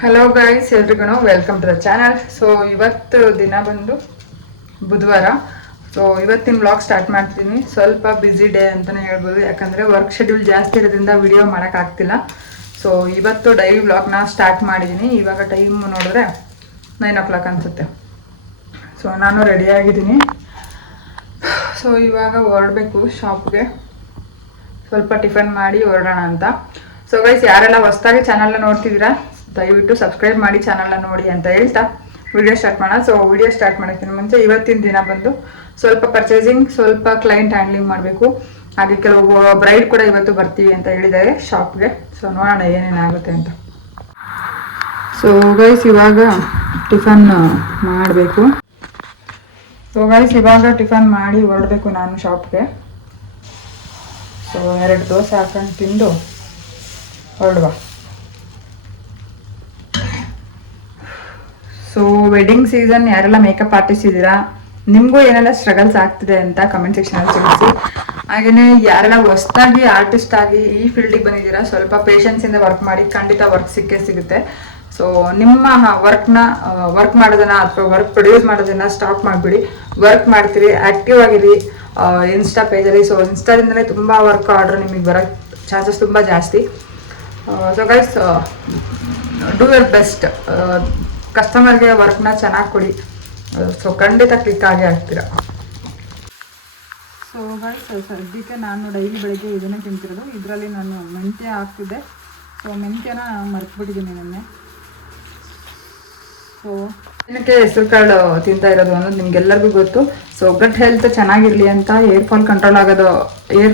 Hello guys, ಎಲ್ರಿಗೂ welcome to the channel. So ಇವತ್ತು ದಿನ ಬಂದು ಬುಧವಾರ. ಸೊ ಇವತ್ತಿನ ವ್ಲಾಗ್ ಸ್ಟಾರ್ಟ್ ಮಾಡ್ತೀನಿ. ಸ್ವಲ್ಪ ಬ್ಯುಸಿ ಡೇ ಅಂತಲೇ ಹೇಳ್ಬೋದು, ಯಾಕಂದರೆ ವರ್ಕ್ ಶೆಡ್ಯೂಲ್ ಜಾಸ್ತಿ ಇರೋದ್ರಿಂದ ವಿಡಿಯೋ ಮಾಡೋಕ್ಕಾಗ್ತಿಲ್ಲ. ಸೊ ಇವತ್ತು ಡೈಲಿ ವ್ಲಾಗ್ನ ಸ್ಟಾರ್ಟ್ ಮಾಡಿದ್ದೀನಿ. ಇವಾಗ ಟೈಮ್ ನೋಡಿದ್ರೆ 9 o'clock ಅನಿಸುತ್ತೆ. ಸೊ ನಾನು ರೆಡಿಯಾಗಿದ್ದೀನಿ. ಸೊ ಇವಾಗ ಹೊರಡಬೇಕು ಶಾಪ್ಗೆ, ಸ್ವಲ್ಪ ಟಿಫನ್ ಮಾಡಿ ಹೊರಡೋಣ ಅಂತ. ಸೊ ಗೈಸ್, ಯಾರೆಲ್ಲ ಹೊಸದಾಗಿ ಚಾನಲ್ನ ನೋಡ್ತಿದ್ದೀರಾ ದಯವಿಟ್ಟು ಸಬ್ಸ್ಕ್ರೈಬ್ ಮಾಡಿ ಚಾನಲ್ನ ನೋಡಿ ಅಂತ ಹೇಳ್ತಾ ವಿಡಿಯೋ ಸ್ಟಾರ್ಟ್ ಮಾಡೋಣ. ಸೊ ವಿಡಿಯೋ ಸ್ಟಾರ್ಟ್ ಮಾಡೋಕ್ಕಿಂತ ಮುಂಚೆ ಇವತ್ತಿನ ದಿನ ಬಂದು ಸ್ವಲ್ಪ ಪರ್ಚೇಸಿಂಗ್, ಸ್ವಲ್ಪ ಕ್ಲೈಂಟ್ ಹ್ಯಾಂಡ್ಲಿಂಗ್ ಮಾಡಬೇಕು. ಹಾಗೆ ಕೆಲವು ಬ್ರೈಡ್ ಕೂಡ ಇವತ್ತು ಬರ್ತೀವಿ ಅಂತ ಹೇಳಿದ್ದಾರೆ ಶಾಪ್ಗೆ. ಸೊ ನೋಡೋಣ ಏನೇನಾಗುತ್ತೆ ಅಂತ. ಸೊ ಗೈಸ್, ಇವಾಗ ಟಿಫನ್ ಮಾಡಬೇಕು. ಸೊ ಗೈಸ್, ಇವಾಗ ಟಿಫನ್ ಮಾಡಿ ಹೊರಡಬೇಕು ನಾನು ಶಾಪ್ಗೆ. ಸೊ 2 ದೋಸೆ ಹಾಕೊಂಡು ತಿಂದು ಹೊರಡುವ. ಸೊ ವೆಡ್ಡಿಂಗ್ ಸೀಸನ್, ಯಾರೆಲ್ಲ ಮೇಕಪ್ ಆರ್ಟಿಸ್ಟ್ ಇದ್ದೀರಾ, ನಿಮಗೂ ಏನೆಲ್ಲ ಸ್ಟ್ರಗಲ್ಸ್ ಆಗ್ತಿದೆ ಅಂತ ಕಮೆಂಟ್ ಸೆಕ್ಷನಲ್ಲಿ ತಿಳಿಸಿ. ಹಾಗೆಯೇ ಯಾರೆಲ್ಲ ಹೊಸದಾಗಿ ಆರ್ಟಿಸ್ಟ್ ಆಗಿ ಈ ಫೀಲ್ಡಿಗೆ ಬಂದಿದ್ದೀರಾ, ಸ್ವಲ್ಪ ಪೇಷನ್ಸಿಂದ ವರ್ಕ್ ಮಾಡಿ, ಖಂಡಿತ ವರ್ಕ್ ಸಿಕ್ಕೇ ಸಿಗುತ್ತೆ. ಸೊ ನಿಮ್ಮ ವರ್ಕ್ ಮಾಡೋದನ್ನ ಅಥವಾ ವರ್ಕ್ ಪ್ರೊಡ್ಯೂಸ್ ಮಾಡೋದನ್ನ ಸ್ಟಾಪ್ ಮಾಡಿಬಿಡಿ. ವರ್ಕ್ ಮಾಡ್ತೀರಿ, ಆ್ಯಕ್ಟಿವ್ ಆಗಿರಿ ಇನ್ಸ್ಟಾ ಪೇಜಲ್ಲಿ. ಸೊ ಇನ್ಸ್ಟಾದಿಂದಲೇ ತುಂಬ ವರ್ಕ್ ಆರ್ಡರ್ ನಿಮಗೆ ಬರೋ ಚಾನ್ಸಸ್ ತುಂಬ ಜಾಸ್ತಿ. So guys, do your best. ಕಸ್ಟಮರ್ಗೆ ವರ್ಕ್ನ ಚೆನ್ನಾಗಿ ಕೊಡಿ. ಸೊ ಖಂಡಿತ ಕ್ಲಿಕ್ ಆಗಿ ಆಗ್ತೀರಾ. ಸೊ ಗೈಸ್, ಸದ್ಯಕ್ಕೆ ನಾನು ಡೈಲಿ ಬೆಳಗ್ಗೆ ಇದನ್ನೇ ತಿಂತಿರೋದು. ಇದರಲ್ಲಿ ನಾನು ಮೆಂತ್ಯ ಹಾಕ್ತಿದ್ದೆ. ಸೊ ಮೆಂತ್ಯನ ಮರೆತುಬಿಟ್ಟಿದ್ದೀನಿ ನೆನ್ನೆ. ಸೊ ಏನಕ್ಕೆ ಹೆಸರು ಕಾಳು ತಿಂತಾ ಇರೋದು ಅನ್ನೋದು ನಿಮ್ಗೆಲ್ಲರಿಗೂ ಗೊತ್ತು. ಸೊ ಗಟ್ ಹೆಲ್ತ್ ಚೆನ್ನಾಗಿರಲಿ ಅಂತ ಏರ್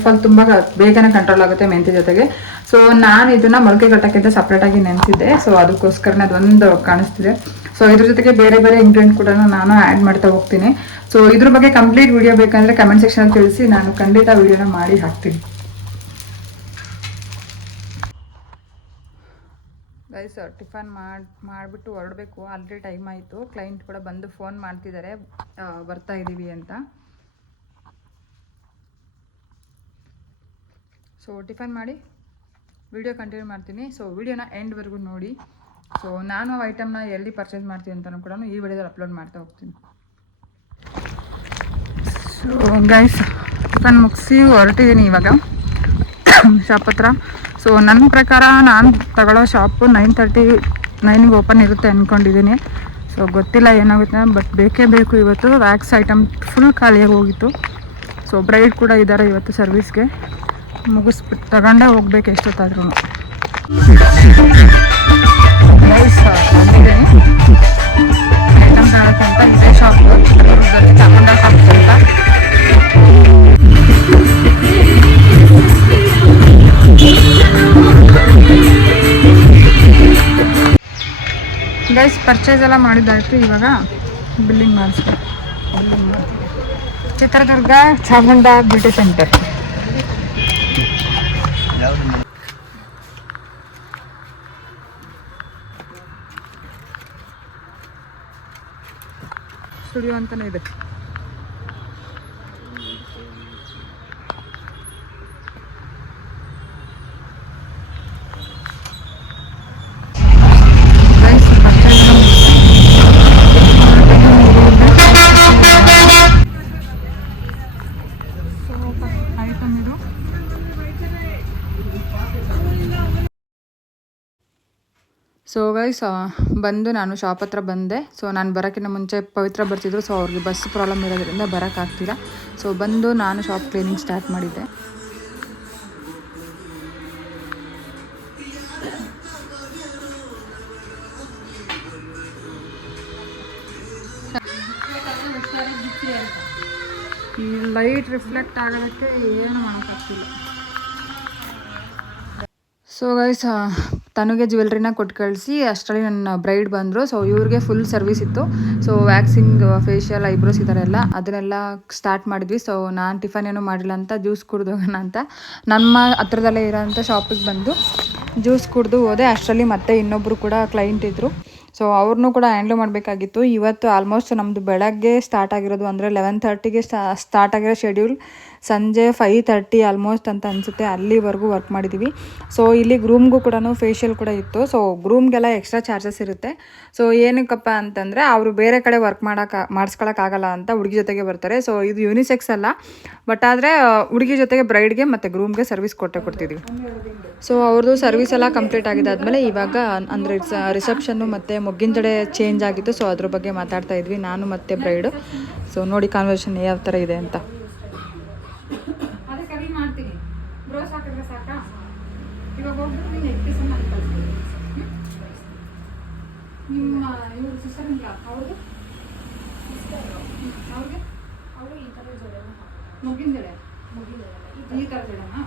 ಫಾಲ್ ತುಂಬ ಬೇಗನೆ ಕಂಟ್ರೋಲ್ ಆಗುತ್ತೆ ಮೆಂತ್ಯ ಜೊತೆಗೆ. ಸೊ ನಾನು ಇದನ್ನ ಮೊಳಕೆ ಕಟ್ಟೋಕ್ಕಿಂತ ಸಪ್ರೇಟಾಗಿ ನೆನೆಸಿದ್ದೆ. ಸೊ ಅದಕ್ಕೋಸ್ಕರನೇ ಅದೊಂದು ಕಾಣಿಸ್ತಿದೆ. ಸೊ ಇದ್ರ ಜೊತೆಗೆ ಬೇರೆ ಬೇರೆ ಇಂಗ್ರೀಡಿಯೆಂಟ್ ಕೂಡ ನಾನು ಆ್ಯಡ್ ಮಾಡ್ತಾ ಹೋಗ್ತೀನಿ. ಸೊ ಇದ್ರ ಬಗ್ಗೆ ಕಂಪ್ಲೀಟ್ ವಿಡಿಯೋ ಬೇಕಂದರೆ ಕಮೆಂಟ್ ಸೆಕ್ಷನಲ್ಲಿ ತಿಳಿಸಿ, ನಾನು ಖಂಡಿತ ವಿಡಿಯೋನ ಮಾಡಿ ಹಾಕ್ತೀನಿ. ಗೈಸ್, ಟಿಫನ್ ಮಾಡಿಬಿಟ್ಟು ಹೊರಡಬೇಕು. ಆಲ್ರೆಡಿ ಟೈಮ್ ಆಯಿತು. ಕ್ಲೈಂಟ್ ಕೂಡ ಬಂದು ಫೋನ್ ಮಾಡ್ತಿದ್ದಾರೆ, ಬರ್ತಾ ಇದ್ದೀವಿ ಅಂತ. ಸೊ ಟಿಫನ್ ಮಾಡಿ ವಿಡಿಯೋ ಕಂಟಿನ್ಯೂ ಮಾಡ್ತೀನಿ. ಸೊ ವಿಡಿಯೋನ ಎಂಡ್ವರೆಗೂ ನೋಡಿ. ಸೊ ನಾನು ಐಟಮ್ನ ಎಲ್ಲಿ ಪರ್ಚೇಸ್ ಮಾಡ್ತೀನಿ ಅಂತಲೂ ಕೂಡ ಈ ವಿಡಿಯೋದಲ್ಲಿ ಅಪ್ಲೋಡ್ ಮಾಡ್ತಾ ಹೋಗ್ತೀನಿ. ಸೊ ಗೈಸ್, ಟಿಫನ್ ಮುಗಿಸಿ ಹೊರಟಿದ್ದೀನಿ ಇವಾಗ ಶಾಪ್ ಹತ್ರ. ಸೊ ನನ್ನ ಪ್ರಕಾರ ನಾನು ತಗೊಳ್ಳೋ ಶಾಪು 9:39 ಓಪನ್ ಇರುತ್ತೆ ಅಂದ್ಕೊಂಡಿದ್ದೀನಿ. ಸೊ ಗೊತ್ತಿಲ್ಲ ಏನಾಗುತ್ತೆ, ಬಟ್ ಬೇಕೇ ಬೇಕು. ಇವತ್ತು ವ್ಯಾಕ್ಸ್ ಐಟಮ್ ಫುಲ್ ಖಾಲಿಯಾಗಿ ಹೋಗಿತ್ತು. ಸೊ ಬ್ರೈಡ್ ಕೂಡ ಇದ್ದಾರೆ ಇವತ್ತು ಸರ್ವಿಸ್ಗೆ. ಮುಗಿಸ್ಬಿಟ್ಟು ತಗೊಂಡೇ ಹೋಗ್ಬೇಕು ಎಷ್ಟೊತ್ತಾದ್ರೂ. ಐಟಮ್ ತಗೊಳಕ್ಕೆ ಅಂತ ಇದೇ ಶಾಪು, ಚಿತ್ರದುರ್ಗದಲ್ಲಿ ಚಾಮುಂಡ ಶಾಪ್ ಅಂತ. ಗೈಸ್, ಪರ್ಚೇಸ್ ಎಲ್ಲ ಮಾಡಿದ್ದಾಯ್ತು. ಇವಾಗ ಬಿಲ್ಲಿಂಗ್ ಮಾಡಿಸ್ಬೇಕು. Chitradurga Chamunda beauty centre. Studio ಅಂತಲೇ ಇದೆ. ಸೊ ಗೈಸ್, ಬಂದು ನಾನು ಶಾಪ್ ಹತ್ರ ಬಂದೆ. ಸೊ ನಾನು ಬರೋಕ್ಕಿಂತ ಮುಂಚೆ ಪವಿತ್ರ ಬರ್ತಿದ್ರು. ಸೊ ಅವ್ರಿಗೆ ಬಸ್ ಪ್ರಾಬ್ಲಮ್ ಇರೋದ್ರಿಂದ ಬರೋಕ್ಕಾಗ್ತಿಲ್ಲ. ಸೊ ಬಂದು ನಾನು ಶಾಪ್ ಕ್ಲೀನಿಂಗ್ ಸ್ಟಾರ್ಟ್ ಮಾಡಿದ್ದೆ. ಈ ಲೈಟ್ ರಿಫ್ಲೆಕ್ಟ್ ಆಗೋದಕ್ಕೆ ಏನು ಮಾಡೋಕ್ಕಾಗ್ತಿಲ್ಲ. ಸೊ ಗೈಸ್, ತನಗೆ ಜ್ಯುವೆಲ್ರಿನ ಕೊಟ್ಟು ಕಳಿಸಿ ಅಷ್ಟರಲ್ಲಿ ನನ್ನ ಬ್ರೈಡ್ ಬಂದರು. ಸೊ ಇವ್ರಿಗೆ ಫುಲ್ ಸರ್ವಿಸ್ ಇತ್ತು. ಸೊ ವ್ಯಾಕ್ಸಿಂಗ್, ಫೇಶಿಯಲ್, ಐಬ್ರೋಸ್ ಈ ಥರ ಎಲ್ಲ ಅದನ್ನೆಲ್ಲ ಸ್ಟಾರ್ಟ್ ಮಾಡಿದ್ವಿ. ಸೊ ನಾನು ಟಿಫನ್ ಏನೂ ಮಾಡಿಲ್ಲ ಅಂತ ಜ್ಯೂಸ್ ಕುಡ್ದು ಹೋಗೋಣ ಅಂತ ನಮ್ಮ ಹತ್ರದಲ್ಲೇ ಇರೋಂಥ ಶಾಪಿಗೆ ಬಂದು ಜ್ಯೂಸ್ ಕುಡಿದು ಹೋದೆ. ಅಷ್ಟರಲ್ಲಿ ಮತ್ತೆ ಇನ್ನೊಬ್ಬರು ಕೂಡ ಕ್ಲೈಂಟ್ ಇದ್ದರು. ಸೊ ಅವ್ರನ್ನೂ ಕೂಡ ಹ್ಯಾಂಡ್ಲ್ ಮಾಡಬೇಕಾಗಿತ್ತು. ಇವತ್ತು ಆಲ್ಮೋಸ್ಟ್ ನಮ್ಮದು ಬೆಳಗ್ಗೆ ಸ್ಟಾರ್ಟ್ ಆಗಿರೋದು, ಅಂದರೆ 11:30ಗೆ ಸ್ಟಾರ್ಟ್ ಆಗಿರೋ ಶೆಡ್ಯೂಲ್ ಸಂಜೆ 5:30 ಆಲ್ಮೋಸ್ಟ್ ಅಂತ ಅನಿಸುತ್ತೆ, ಅಲ್ಲಿವರೆಗೂ ವರ್ಕ್ ಮಾಡಿದ್ದೀವಿ. ಸೊ ಇಲ್ಲಿ ಗ್ರೂಮ್ಗೂ ಕೂಡ ಫೇಶಿಯಲ್ ಕೂಡ ಇತ್ತು. ಸೊ ಗ್ರೂಮ್ಗೆಲ್ಲ ಎಕ್ಸ್ಟ್ರಾ ಚಾರ್ಜಸ್ ಇರುತ್ತೆ. ಸೊ ಏನಕ್ಕಪ್ಪ ಅಂತಂದರೆ ಅವರು ಬೇರೆ ಕಡೆ ವರ್ಕ್ ಮಾಡಿಸ್ಕೊಳಕ್ಕಾಗಲ್ಲ ಅಂತ ಹುಡುಗಿ ಜೊತೆಗೆ ಬರ್ತಾರೆ. ಸೊ ಇದು ಯೂನಿಸೆಕ್ಸ್ ಅಲ್ಲ, ಬಟ್ ಆದರೆ ಹುಡುಗಿ ಜೊತೆಗೆ ಬ್ರೈಡ್ಗೆ ಮತ್ತು ಗ್ರೂಮ್ಗೆ ಸರ್ವಿಸ್ ಕೊಡ್ತಿದ್ದೀವಿ. ಸೊ ಅವ್ರದ್ದು ಸರ್ವಿಸ್ ಎಲ್ಲ ಕಂಪ್ಲೀಟ್ ಆಗಿದ್ದಾದಮೇಲೆ ಇವಾಗ ಅಂದರೆ ರಿಸೆಪ್ಷನ್ನು ಮತ್ತು ಮುಗ್ಗಿನ ಜಡೆ ಚೇಂಜ್ ಆಗಿತ್ತು. ಸೊ ಅದ್ರ ಬಗ್ಗೆ ಮಾತಾಡ್ತಾ ಇದ್ವಿ ನಾನು ಮತ್ತು ಬ್ರೈಡು. ಸೊ ನೋಡಿ ಕಾನ್ವರ್ಸೇಷನ್ ಯಾವ ಥರ ಇದೆ ಅಂತ. ಈ ಥರ ಜಡನಾ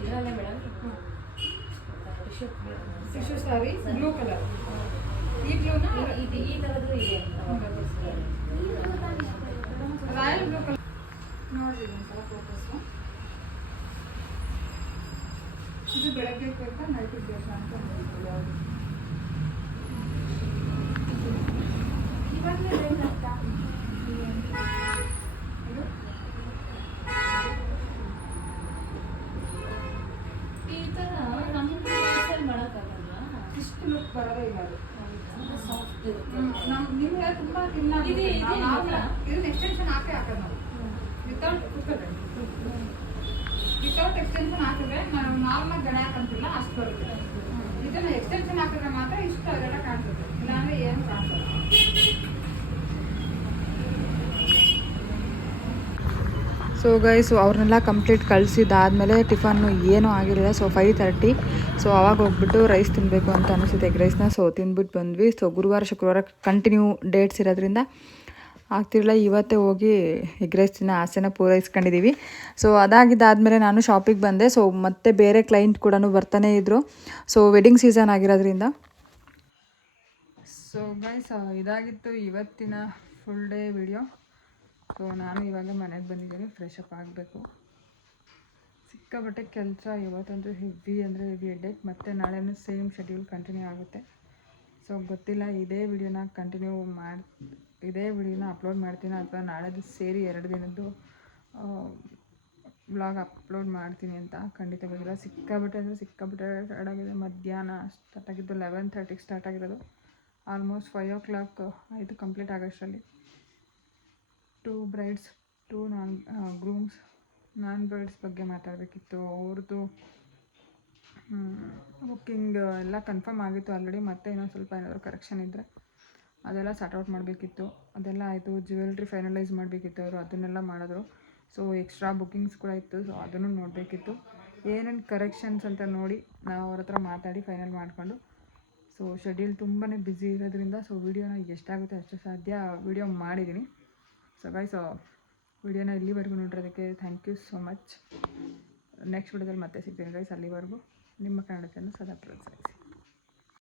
ಇದರಲ್ಲೇ ಮೇಡಮ್ ಟಿಶ್ಯೂ ಸಾರಿ ಬ್ಲೂ ಕಲರ್. ಈ ಬ್ಲೂನ ಇದು ಈ ಥರದ್ದು ಇದೆ, ರಾಯಲ್ ಬ್ಲೂ ಕಲರ್ ನೋಡ್ರಿ ಒಂದ್ಸಲ ಫೋಟೋಸು. ಇದು ಬೆಳಗ್ಗೆ ಬೇಕಾ ನೈಟ್ ಬೇಕಾ ಅಂತ ಯಾವುದು ಇವಾಗಲೇ ಬೇಕಾಗ್ತಾ ಈ ಥರ ನಮಗೆ ಮಾಡೋಕ್ಕಾಗಲ್ಲ, ಇಷ್ಟು ಲುಕ್ ಬರೋದೇ ಇಲ್ಲ. ಅದು ಸಾಫ್ಟ್ ನಿಮ್ಗೆ ತುಂಬ ತಿನ್ನ ಇದು ಇದನ್ನ ಎಕ್ಸ್ಟೆನ್ಷನ್ ಹಾಕೋದು ನಾವು ವಿತೌಟ್ ಎಕ್ಸ್ಟೆನ್ಷನ್ ಹಾಕಿದ್ರೆ ನಾವು ನಾರ್ಮಲ್ ಜಡೆ ಹಾಕಂತಿಲ್ಲ ಅಷ್ಟು ಬರುತ್ತೆ. ಇದನ್ನ ಎಕ್ಸ್ಟೆನ್ಷನ್ ಹಾಕಿದ್ರೆ ಮಾತ್ರ ಇಷ್ಟು ಅದೆಲ್ಲ ಕಾಣಿಸುತ್ತೆ, ಇಲ್ಲಾಂದ್ರೆ ಏನು ಕಾಣಿಸಲ್ಲ. ಸೊ ಗೈಸ್ ಅವ್ರನ್ನೆಲ್ಲ ಕಂಪ್ಲೀಟ್ ಕಳಿಸಿದ್ದಾದಮೇಲೆ ಟಿಫನ್ನು ಏನೂ ಆಗಿರಲಿಲ್ಲ. ಸೊ 5:30. ಸೊ ಅವಾಗ ಹೋಗ್ಬಿಟ್ಟು ರೈಸ್ ತಿನ್ನಬೇಕು ಅಂತ ಅನಿಸುತ್ತೆ, ಎಗ್ ರೈಸ್ನ. ಸೊ ತಿಂದ್ಬಿಟ್ಟು ಬಂದ್ವಿ. ಸೊ ಗುರುವಾರ ಶುಕ್ರವಾರ ಕಂಟಿನ್ಯೂ ಡೇಟ್ಸ್ ಇರೋದ್ರಿಂದ ಆಗ್ತಿರಲಿಲ್ಲ. ಇವತ್ತೇ ಹೋಗಿ ಎಗ್ ರೈಸ್ ತಿನ್ನೋ ಆಸೆನ ಪೂರೈಸ್ಕೊಂಡಿದ್ದೀವಿ. ಸೊ ಅದಾಗಿದ್ದಾದಮೇಲೆ ನಾನು ಶಾಪಿಗೆ ಬಂದೆ. ಸೊ ಮತ್ತೆ ಬೇರೆ ಕ್ಲೈಂಟ್ ಕೂಡ ಬರ್ತಾನೆ ಇದ್ದರು. ಸೊ ವೆಡ್ಡಿಂಗ್ ಸೀಸನ್ ಆಗಿರೋದ್ರಿಂದ. ಸೊ ಗೈಸ್ ಇದಾಗಿತ್ತು ಇವತ್ತಿನ ಫುಲ್ ಡೇ ವಿಡಿಯೋ. ಸೊ ನಾನು ಇವಾಗ ಮನೆಗೆ ಬಂದಿದ್ದೀನಿ, ಫ್ರೆಶ್ ಅಪ್ ಆಗಬೇಕು. ಸಿಕ್ಕಾಬಟ್ಟೆ ಕೆಲಸ ಇವತ್ತಂತೂ ಹೆವಿ ಅಂದರೆ ಹೆವಿ ಹೆಡ್ಡೇಕ್. ಮತ್ತು ನಾಳೆನೂ ಸೇಮ್ ಶೆಡ್ಯೂಲ್ ಕಂಟಿನ್ಯೂ ಆಗುತ್ತೆ. ಸೊ ಗೊತ್ತಿಲ್ಲ ಇದೇ ವಿಡಿಯೋನ ಇದೇ ವಿಡಿಯೋನ ಅಪ್ಲೋಡ್ ಮಾಡ್ತೀನಿ ಅಥವಾ ನಾಳೆದು ಸೇರಿ 2 ದಿನದ್ದು ವ್ಲಾಗ್ ಅಪ್ಲೋಡ್ ಮಾಡ್ತೀನಿ ಅಂತ ಖಂಡಿತ ಗೊತ್ತಿಲ್ಲ. ಸಿಕ್ಕಾಬಟ್ಟೆ ಅಂದರೆ ಸಿಕ್ಕಾಬಟ್ಟೆ ಸ್ಟಾರ್ಟ್ ಆಗಿದೆ. ಮಧ್ಯಾಹ್ನ ಸ್ಟಾರ್ಟ್ ಆಗಿದ್ದು 11:30ಗೆ ಸ್ಟಾರ್ಟ್ ಆಗಿರೋದು. ಆಲ್ಮೋಸ್ಟ್ 5 o'clock ಆಯಿತು ಕಂಪ್ಲೀಟ್ ಆಗೋಷ್ಟರಲ್ಲಿ. 2 ಬ್ರೈಡ್ಸ್ 2 ಗ್ರೂಮ್ಸ್ ನಾನ್ ಬ್ರೈಡ್ಸ್ ಬಗ್ಗೆ ಮಾತಾಡಬೇಕಿತ್ತು. ಅವ್ರದ್ದು ಬುಕ್ಕಿಂಗ್ ಎಲ್ಲ ಕನ್ಫರ್ಮ್ ಆಗಿತ್ತು ಆಲ್ರೆಡಿ. ಮತ್ತೆ ಇನ್ನೊಂದು ಸ್ವಲ್ಪ ಏನಾದರೂ ಕರೆಕ್ಷನ್ ಇದ್ದರೆ ಅದೆಲ್ಲ ಸಾರ್ಟ್ ಔಟ್ ಮಾಡಬೇಕಿತ್ತು. ಅದೆಲ್ಲ ಆಯಿತು. ಜ್ಯುವೆಲ್ರಿ ಫೈನಲೈಸ್ ಮಾಡಬೇಕಿತ್ತು ಅವರು, ಅದನ್ನೆಲ್ಲ ಮಾಡಿದ್ರು. ಸೊ ಎಕ್ಸ್ಟ್ರಾ ಬುಕ್ಕಿಂಗ್ಸ್ ಕೂಡ ಇತ್ತು. ಸೊ ಅದನ್ನು ನೋಡಬೇಕಿತ್ತು. ಏನೇನು ಕರೆಕ್ಷನ್ಸ್ ಅಂತ ನೋಡಿ ನಾವು ಅವ್ರ ಹತ್ರ ಮಾತಾಡಿ ಫೈನಲ್ ಮಾಡಿಕೊಂಡು. ಸೊ ಶೆಡ್ಯೂಲ್ ತುಂಬಾ ಬ್ಯುಸಿ ಇರೋದ್ರಿಂದ ಸೊ ವಿಡಿಯೋನ ಎಷ್ಟಾಗುತ್ತೆ ಅಷ್ಟು ಸಾಧ್ಯ ವಿಡಿಯೋ ಮಾಡಿದ್ದೀನಿ. ಸೊ ಗೈಸ್ ವಿಡಿಯೋನ ಇಲ್ಲಿವರೆಗೂ ನೋಡಿರೋದಕ್ಕೆ thank you so much. Next ವಿಡಿಯೋದಲ್ಲಿ ಮತ್ತೆ ಸಿಗ್ತೀನಿ ಗೈಸ್. ಅಲ್ಲಿವರೆಗೂ ನಿಮ್ಮ ಕನ್ನಡ ಚಾನಲ್ ಸದಾ ಪ್ರೋತ್ಸಾಹಿಸಿ.